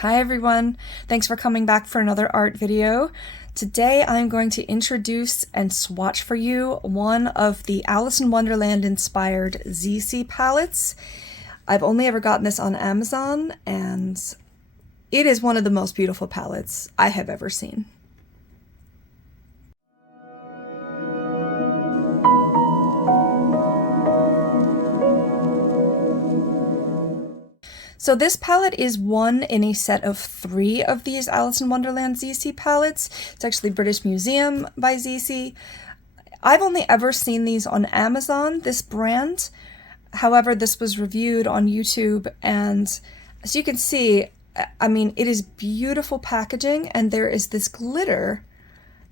Hi everyone, thanks for coming back for another art video. Today I'm going to introduce and swatch for you one of the Alice in Wonderland inspired Zeesea palettes. I've only ever gotten this on Amazon and it is one of the most beautiful palettes I have ever seen. So this palette is one in a set of 3 of these Alice in Wonderland Zeesea palettes. It's actually British Museum by Zeesea. I've only ever seen these on Amazon, this brand. However, this was reviewed on YouTube, and as you can see, I mean, it is beautiful packaging, and there is this glitter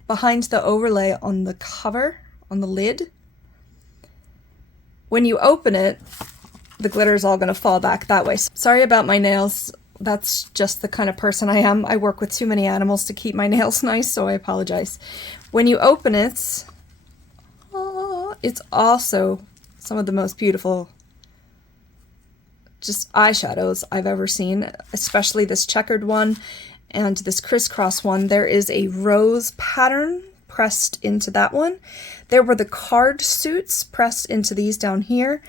behind the overlay on the cover, on the lid. When you open it, the glitter is all going to fall back that way. Sorry about my nails. That's just the kind of person I am. I work with too many animals to keep my nails nice, so I apologize. When you open it, it's also some of the most beautiful just eyeshadows I've ever seen, especially this checkered one and this crisscross one. There is a rose pattern pressed into that one. There were the card suits pressed into these down here.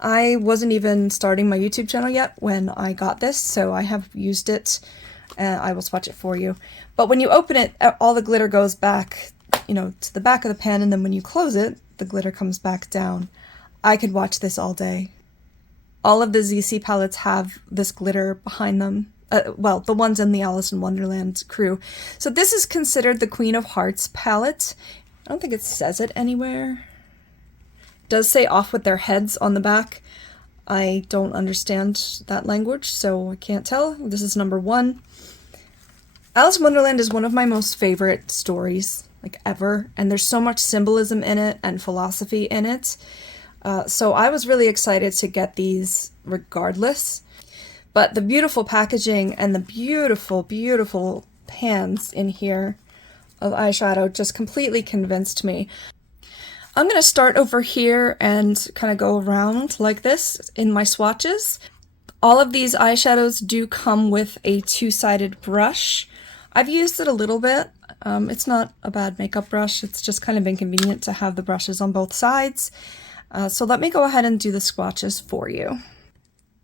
I wasn't even starting my YouTube channel yet when I got this, so I have used it and I will swatch it for you. But when you open it, all the glitter goes back, to the back of the pan, and then when you close it, the glitter comes back down. I could watch this all day. All of the Zeesea palettes have this glitter behind them. Well, the ones in the Alice in Wonderland crew. So this is considered the Queen of Hearts palette. I don't think it says it anywhere. Does say off with their heads on the back. I don't understand that language, so I can't tell. This is number 1. Alice in Wonderland is one of my most favorite stories, like ever, and there's so much symbolism in it and philosophy in it. So I was really excited to get these regardless. But the beautiful packaging and the beautiful, beautiful pans in here of eyeshadow just completely convinced me. I'm going to start over here and kind of go around like this in my swatches. All of these eyeshadows do come with a 2-sided brush. I've used it a little bit. It's not a bad makeup brush. It's just kind of inconvenient to have the brushes on both sides. So let me go ahead and do the swatches for you.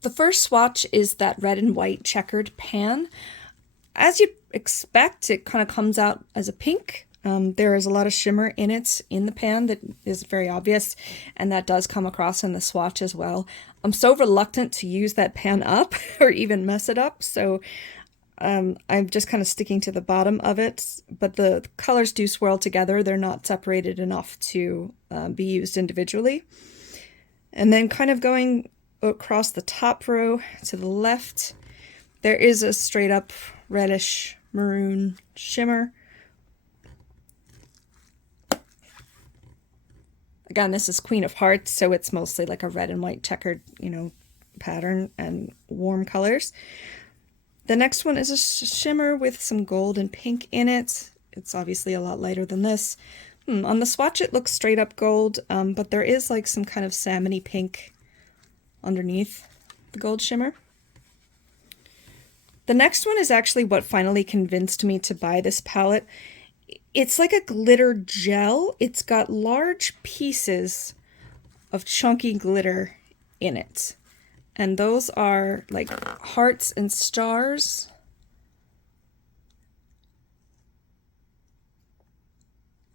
The first swatch is that red and white checkered pan. As you'd expect, it kind of comes out as a pink. There is a lot of shimmer in it in the pan that is very obvious, and that does come across in the swatch as well. I'm so reluctant to use that pan up or even mess it up, so I'm just kind of sticking to the bottom of it, but the colors do swirl together. They're not separated enough to be used individually. And then kind of going across the top row to the left, there is a straight up reddish maroon shimmer. Again, this is Queen of Hearts, so it's mostly like a red and white checkered, pattern and warm colors. The next one is a shimmer with some gold and pink in it. It's obviously a lot lighter than this. On the swatch, it looks straight up gold, but there is like some kind of salmony pink underneath the gold shimmer. The next one is actually what finally convinced me to buy this palette. It's like a glitter gel. It's got large pieces of chunky glitter in it. And those are like hearts and stars.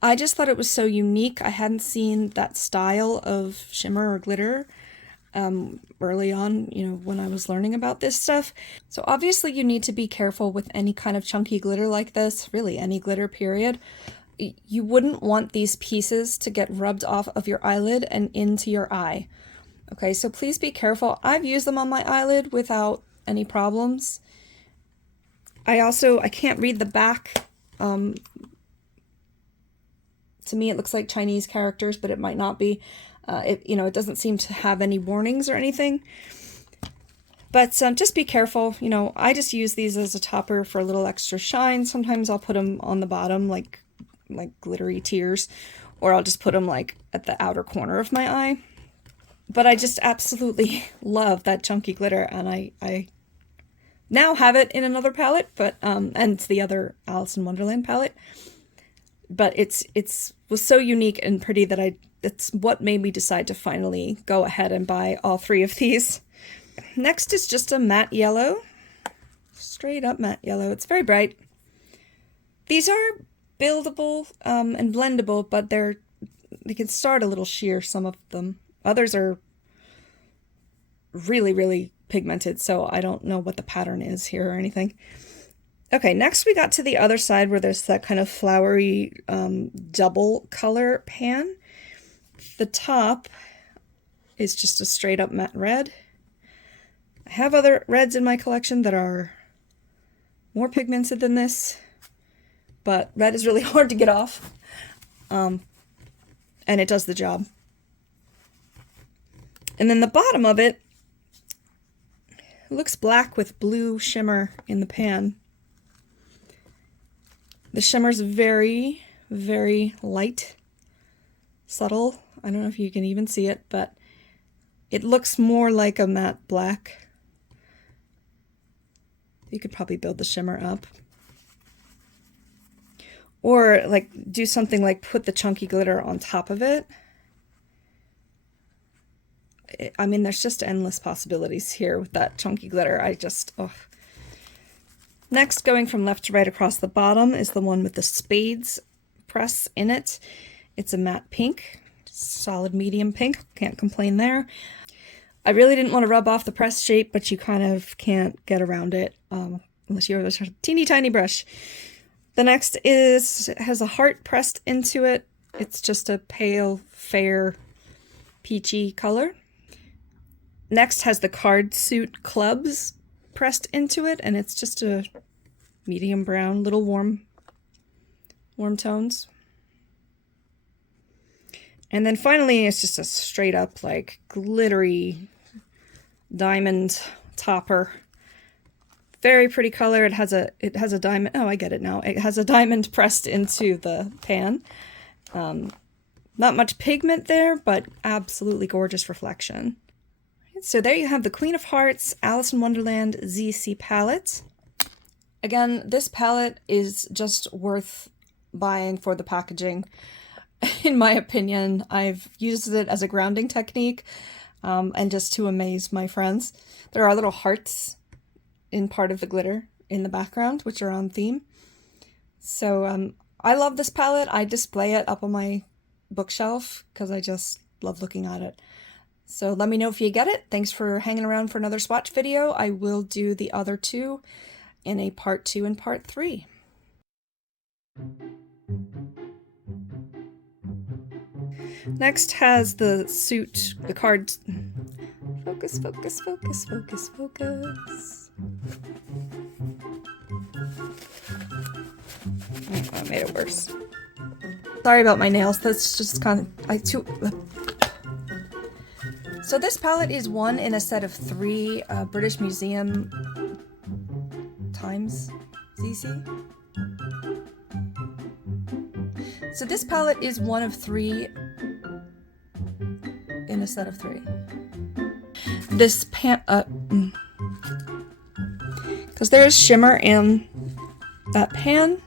I just thought it was so unique. I hadn't seen that style of shimmer or glitter early on, when I was learning about this stuff. So obviously you need to be careful with any kind of chunky glitter like this, really any glitter period. You wouldn't want these pieces to get rubbed off of your eyelid and into your eye. Okay, so please be careful. I've used them on my eyelid without any problems. I can't read the back. To me it looks like Chinese characters, but it might not be. It doesn't seem to have any warnings or anything. But just be careful. I just use these as a topper for a little extra shine. Sometimes I'll put them on the bottom like glittery tears, or I'll just put them like at the outer corner of my eye. But I just absolutely love that chunky glitter, and I now have it in another palette, but and it's the other Alice in Wonderland palette. But it's was so unique and pretty that it's what made me decide to finally go ahead and buy all 3 of these. Next is just a matte yellow. Straight up matte yellow. It's very bright. These are buildable and blendable, but they can start a little sheer, some of them. Others are really, really pigmented, so I don't know what the pattern is here or anything. Okay, next we got to the other side where there's that kind of flowery double color pan. The top is just a straight up matte red. I have other reds in my collection that are more pigmented than this, but red is really hard to get off, and it does the job. And then the bottom of it looks black with blue shimmer in the pan. The shimmer's very, very light, subtle. I don't know if you can even see it, but it looks more like a matte black. You could probably build the shimmer up. Or like do something like put the chunky glitter on top of it. I mean, there's just endless possibilities here with that chunky glitter. Oh. Next, going from left to right across the bottom is the one with the spades press in it. It's a matte pink, solid medium pink, can't complain there. I really didn't want to rub off the press shape, but you kind of can't get around it unless you have a teeny tiny brush. The next has a heart pressed into it. It's just a pale, fair, peachy color. Next has the cardsuit clubs pressed into it, and it's just a medium brown, little warm tones. And then finally, it's just a straight up like glittery diamond topper. Very pretty color. It has a diamond. Oh, I get it now. It has a diamond pressed into the pan. Not much pigment there, but absolutely gorgeous reflection. So there you have the Queen of Hearts Alice in Wonderland Zeesea palette. Again, this palette is just worth buying for the packaging. In my opinion, I've used it as a grounding technique and just to amaze my friends. There are little hearts in part of the glitter in the background, which are on theme. So I love this palette. I display it up on my bookshelf because I just love looking at it. So let me know if you get it. Thanks for hanging around for another swatch video. I will do the other 2 in a part 2 and part 3. Next has the suit, the cards. Focus, focus, focus, focus, focus. Oh, I made it worse. Sorry about my nails. That's just kind of... So this palette is one in a set of 3 British Museum times Zeesea. So this palette is one of 3 in a set of 3. This pan, because there's shimmer in that pan,